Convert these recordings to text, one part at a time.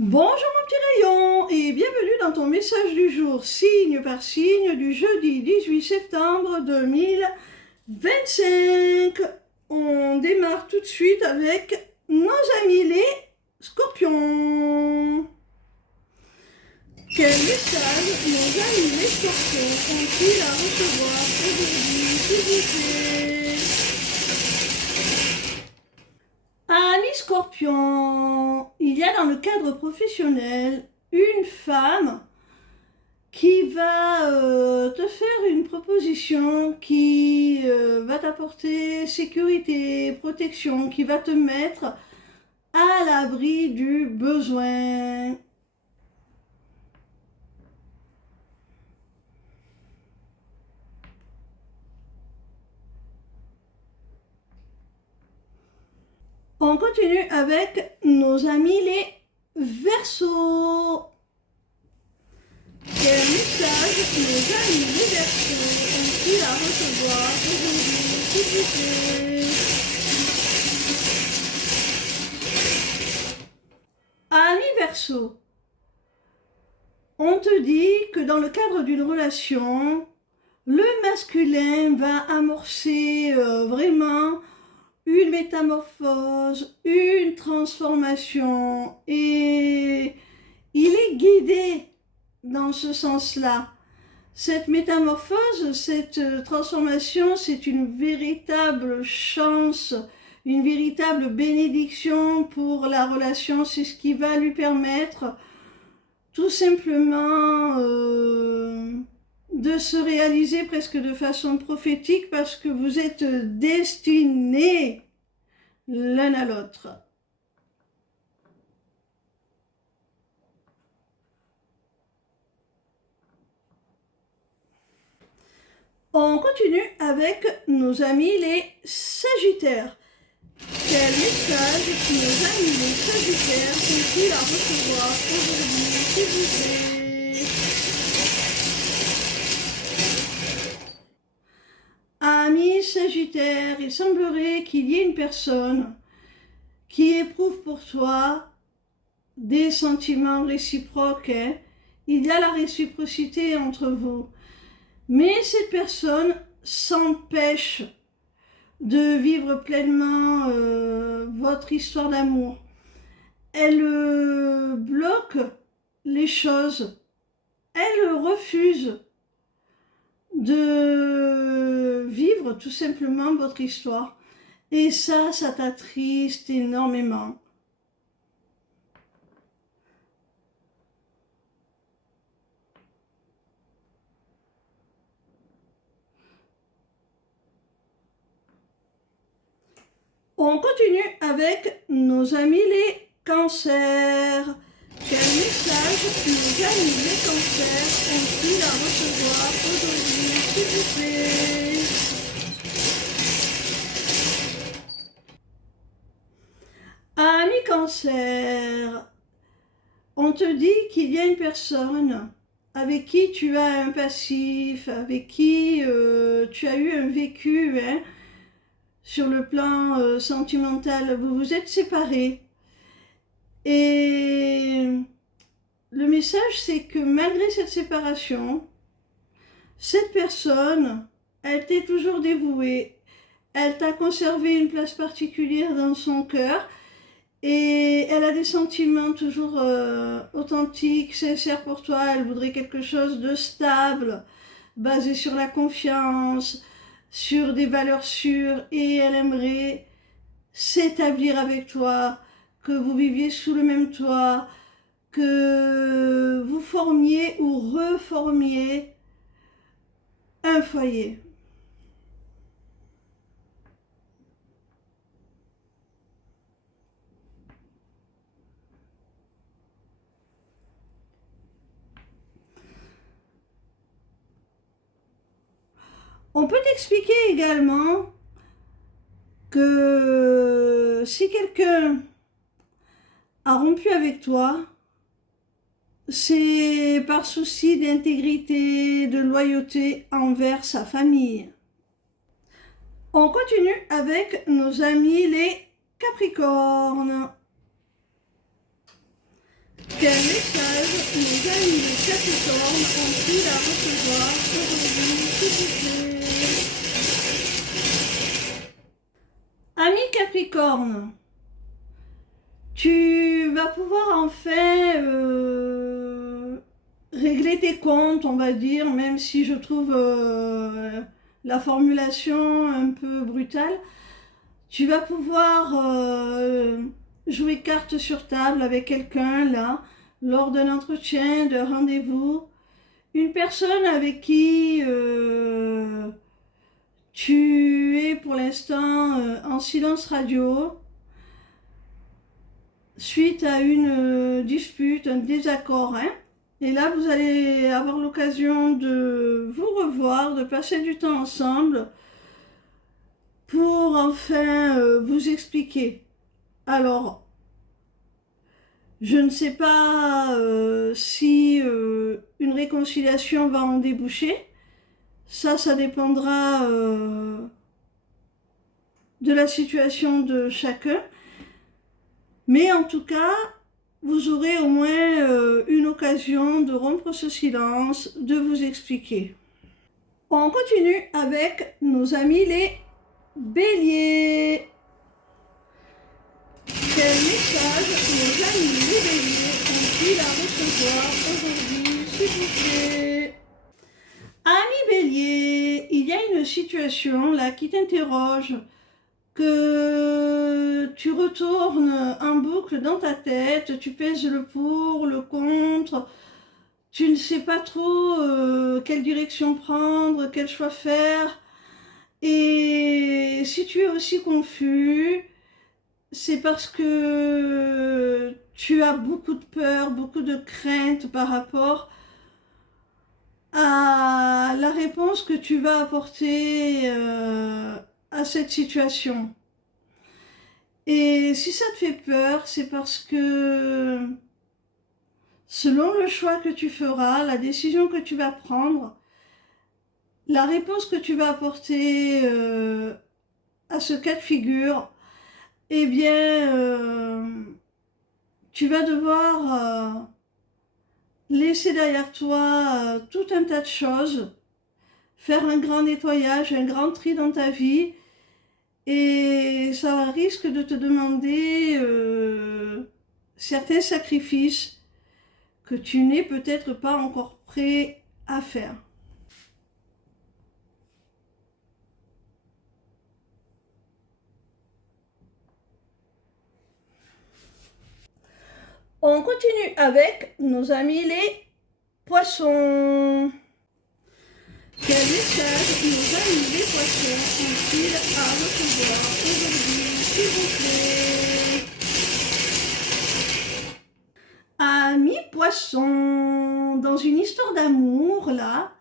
Bonjour mon petit rayon et bienvenue dans ton message du jour, signe par signe, du jeudi 18 septembre 2025. On démarre tout de suite avec nos amis les scorpions. Quel message nos amis les scorpions ont-ils à recevoir aujourd'hui, s'il vous plaît? Amis Scorpion, il y a dans le cadre professionnel une femme qui va te faire une proposition qui va t'apporter sécurité, protection, qui va te mettre à l'abri du besoin. On continue avec nos amis les Verseaux. Quel message nos amis les Verseaux ont-ils à recevoir aujourd'hui, s'il vous plaît? Amis Verseaux, on te dit que dans le cadre d'une relation, le masculin va amorcer vraiment une métamorphose, une transformation, et il est guidé dans ce sens-là. Cette métamorphose, cette transformation, c'est une véritable chance, une véritable bénédiction pour la relation. C'est ce qui va lui permettre tout simplement de se réaliser presque de façon prophétique, parce que vous êtes destinés l'un à l'autre. On continue avec nos amis les Sagittaires. Quel message nos amis les Sagittaires ont-ils à recevoir aujourd'hui, s'il vous plaît? Amis Sagittaires, il semblerait qu'il y ait une personne qui éprouve pour toi des sentiments réciproques. Il y a la réciprocité entre vous. Mais cette personne s'empêche de vivre pleinement votre histoire d'amour. Elle bloque les choses. Elle refuse de vivre tout simplement votre histoire. Et ça t'attriste énormément. On continue avec nos amis les Cancers. Quel message nos amis les Cancers ont-ils à recevoir aujourd'hui, s'il vous plaît? Amis Cancer, on te dit qu'il y a une personne avec qui tu as un passif, avec qui tu as eu un vécu, sur le plan sentimental, vous vous êtes séparés. Et le message, c'est que malgré cette séparation, cette personne, elle t'est toujours dévouée. Elle t'a conservé une place particulière dans son cœur, et elle a des sentiments toujours authentiques, sincères pour toi. Elle voudrait quelque chose de stable, basé sur la confiance, sur des valeurs sûres, et elle aimerait s'établir avec toi, que vous viviez sous le même toit, que vous formiez ou reformiez un foyer. On peut t'expliquer également que si quelqu'un a rompu avec toi, c'est par souci d'intégrité, de loyauté envers sa famille. On continue avec nos amis les Capricornes. Quel message nos amis de Capricorne ont-ils à recevoir aujourd'hui, s'il vous plaît? Ami Capricorne, tu vas pouvoir enfin régler tes comptes, on va dire, même si je trouve la formulation un peu brutale. Tu vas pouvoir jouer carte sur table avec quelqu'un, là, lors d'un entretien, d'un rendez-vous. Une personne avec qui tu es pour l'instant en silence radio, suite à une dispute, un désaccord, hein. Et là, vous allez avoir l'occasion de vous revoir, de passer du temps ensemble pour enfin vous expliquer. Alors, je ne sais pas si une réconciliation va en déboucher. Ça dépendra de la situation de chacun. Mais en tout cas, vous aurez au moins une occasion de rompre ce silence, de vous expliquer. On continue avec nos amis les béliers. Quel message nos amis les béliers ont-ils à recevoir aujourd'hui, s'il vous plaît? Ami bélier, il y a une situation là qui t'interroge, que tu retournes en boucle dans ta tête, tu pèses le pour, le contre, tu ne sais pas trop quelle direction prendre, quel choix faire. Et si tu es aussi confus, c'est parce que tu as beaucoup de peur, beaucoup de crainte par rapport à la réponse que tu vas apporter à cette situation. Et si ça te fait peur, c'est parce que selon le choix que tu feras, la décision que tu vas prendre, la réponse que tu vas apporter à ce cas de figure, eh bien, tu vas devoir laisser derrière toi tout un tas de choses, faire un grand nettoyage, un grand tri dans ta vie, et ça risque de te demander certains sacrifices que tu n'es peut-être pas encore prêt à faire. On continue avec nos amis les poissons. Quel message nos amis les poissons ont-ils à recevoir aujourd'hui, s'il vous plaît? Amis poissons, dans une histoire d'amour, là,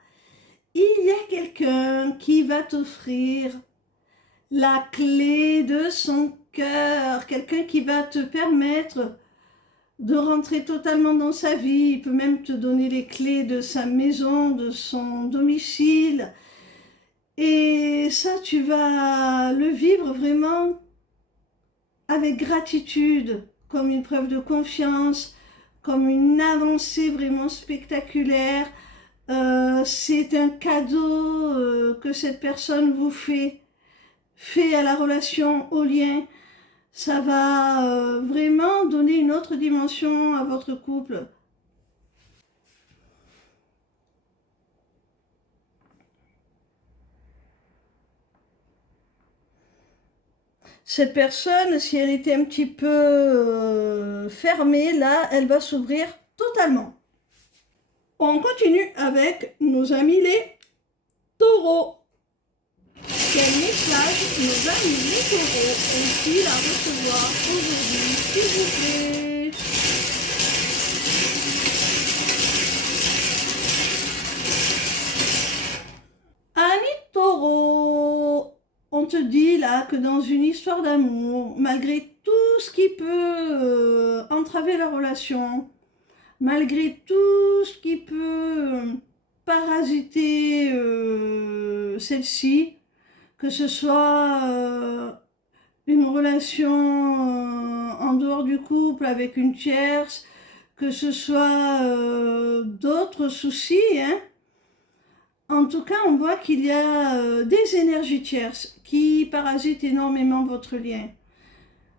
il y a quelqu'un qui va t'offrir la clé de son cœur, quelqu'un qui va te permettre de rentrer totalement dans sa vie. Il peut même te donner les clés de sa maison, de son domicile. Et ça, tu vas le vivre vraiment avec gratitude, comme une preuve de confiance, comme une avancée vraiment spectaculaire. C'est un cadeau que cette personne vous fait à la relation, au lien. Ça va vraiment donner une autre dimension à votre couple. Cette personne, si elle était un petit peu fermée, là, elle va s'ouvrir totalement. On continue avec nos amis les taureaux. Quel message nos amis les taureaux ont-ils à recevoir aujourd'hui, s'il vous plaît? Amis taureaux, on te dit là que dans une histoire d'amour, malgré tout ce qui peut entraver la relation, malgré tout ce qui peut parasiter celle-ci, que ce soit une relation en dehors du couple avec une tierce, que ce soit d'autres soucis, hein. En tout cas, on voit qu'il y a des énergies tierces qui parasitent énormément votre lien.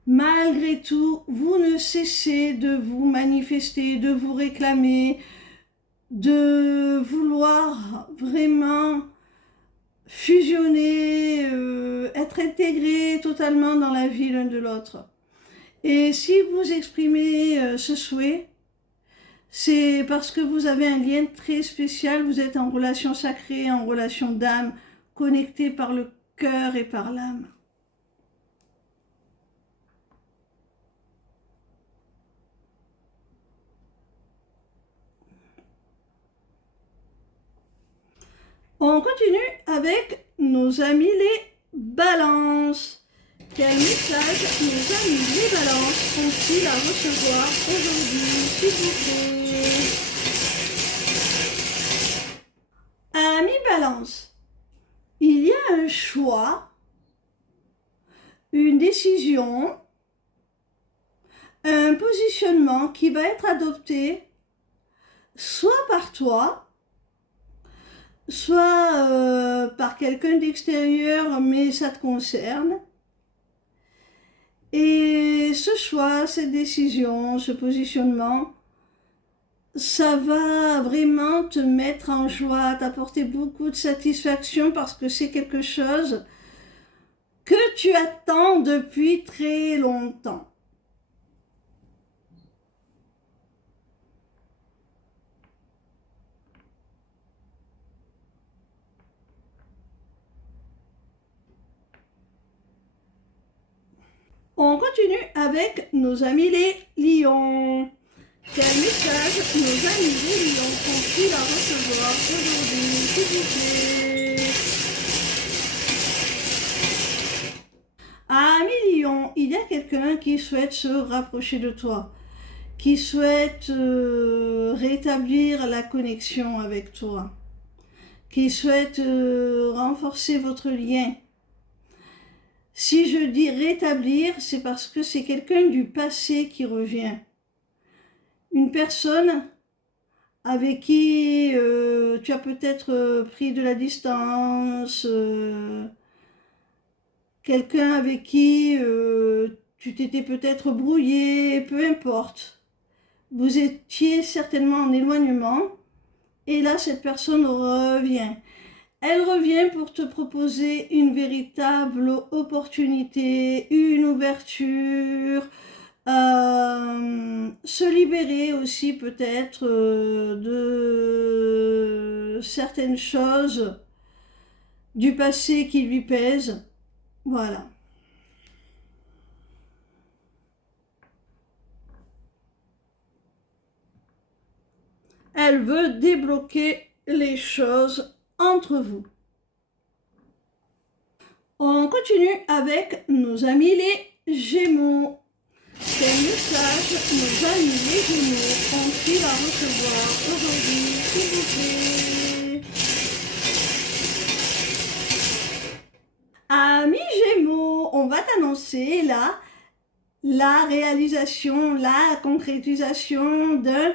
Malgré tout, vous ne cessez de vous manifester, de vous réclamer, de vouloir vraiment fusionner, être intégrés totalement dans la vie l'un de l'autre. Et si vous exprimez ce souhait, c'est parce que vous avez un lien très spécial, vous êtes en relation sacrée, en relation d'âme, connecté par le cœur et par l'âme. On continue avec nos amis les balances. Quel message nos amis les balances ont-ils à recevoir aujourd'hui, s'il vous plaît? Amis balance, il y a un choix, une décision, un positionnement qui va être adopté soit par toi, soit par quelqu'un d'extérieur, mais ça te concerne. Et ce choix, cette décision, ce positionnement, ça va vraiment te mettre en joie, t'apporter beaucoup de satisfaction parce que c'est quelque chose que tu attends depuis très longtemps. On continue avec nos amis les lions. Quel message nos amis les lions ont-ils à recevoir aujourd'hui, s'il vous plaît? Amis lions, il y a quelqu'un qui souhaite se rapprocher de toi, qui souhaite rétablir la connexion avec toi, qui souhaite renforcer votre lien. Si je dis rétablir, c'est parce que c'est quelqu'un du passé qui revient. Une personne avec qui tu as peut-être pris de la distance, quelqu'un avec qui tu t'étais peut-être brouillé, peu importe. Vous étiez certainement en éloignement et là cette personne revient. Elle revient pour te proposer une véritable opportunité, une ouverture, se libérer aussi peut-être de certaines choses du passé qui lui pèsent. Voilà. Elle veut débloquer les choses entre vous. On continue avec nos amis les Gémeaux. Quel message nos amis les Gémeaux ont-ils à recevoir aujourd'hui, s'il vous plaît? Amis Gémeaux, on va t'annoncer là la réalisation, la concrétisation d'un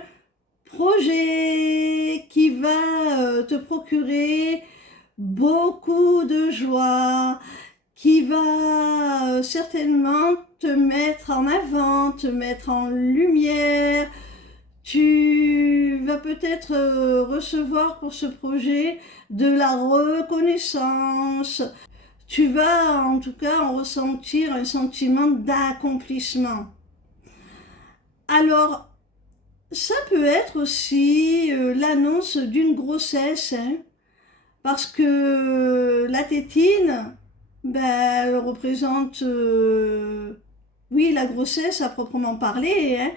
projet qui va te procurer beaucoup de joie, qui va certainement te mettre en avant, te mettre en lumière. Tu vas peut-être recevoir pour ce projet de la reconnaissance. Tu vas en tout cas en ressentir un sentiment d'accomplissement. Alors, ça peut être aussi l'annonce d'une grossesse, hein, parce que la tétine, ben, elle représente, oui, la grossesse à proprement parler, hein,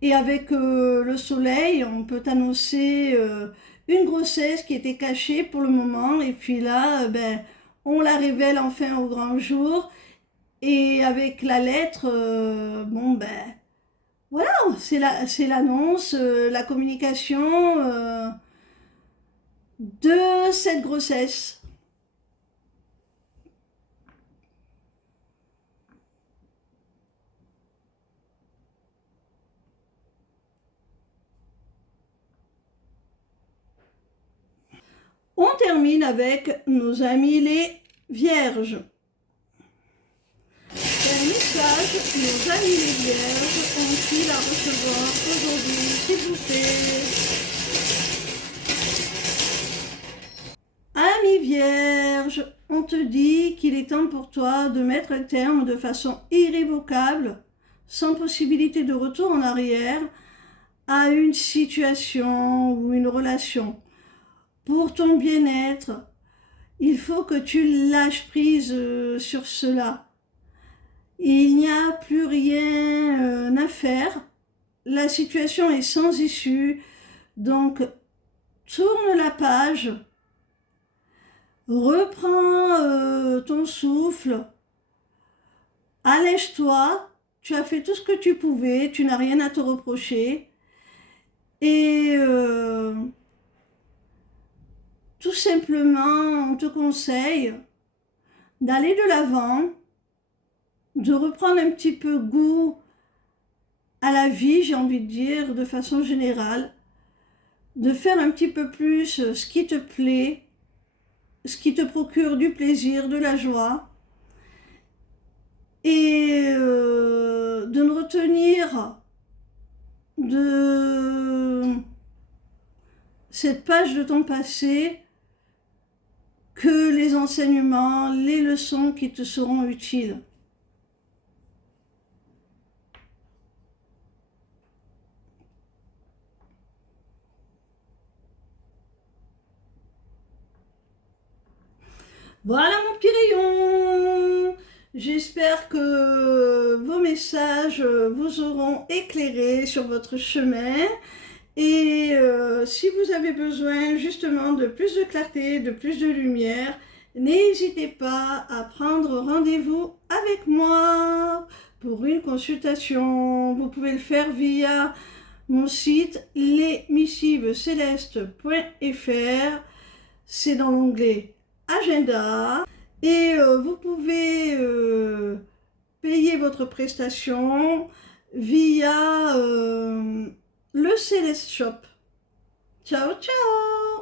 et avec le soleil, on peut annoncer une grossesse qui était cachée pour le moment, et puis là, ben, on la révèle enfin au grand jour, et avec la lettre, bon, ben, voilà, c'est l'annonce, la communication de cette grossesse. On termine avec nos amis les vierges. Quel message nos amis les vierges ont-ils à recevoir aujourd'hui, s'il vous plaît? Amis vierges, on te dit qu'il est temps pour toi de mettre un terme de façon irrévocable, sans possibilité de retour en arrière, à une situation ou une relation. Pour ton bien-être, il faut que tu lâches prise sur cela. Il n'y a plus rien à faire. La situation est sans issue. Donc, tourne la page. Reprends ton souffle. Allège-toi. Tu as fait tout ce que tu pouvais. Tu n'as rien à te reprocher. Et tout simplement, on te conseille d'aller de l'avant, de reprendre un petit peu goût à la vie, j'ai envie de dire, de façon générale, de faire un petit peu plus ce qui te plaît, ce qui te procure du plaisir, de la joie, et de ne retenir de cette page de ton passé que les enseignements, les leçons qui te seront utiles. Voilà mon petit rayon. J'espère que vos messages vous auront éclairé sur votre chemin. Et si vous avez besoin justement de plus de clarté, de plus de lumière, n'hésitez pas à prendre rendez-vous avec moi pour une consultation. Vous pouvez le faire via mon site lesmissivescelestes.fr. C'est dans l'onglet Agenda. Et vous pouvez payer votre prestation via le Céleste Shop. Ciao, ciao!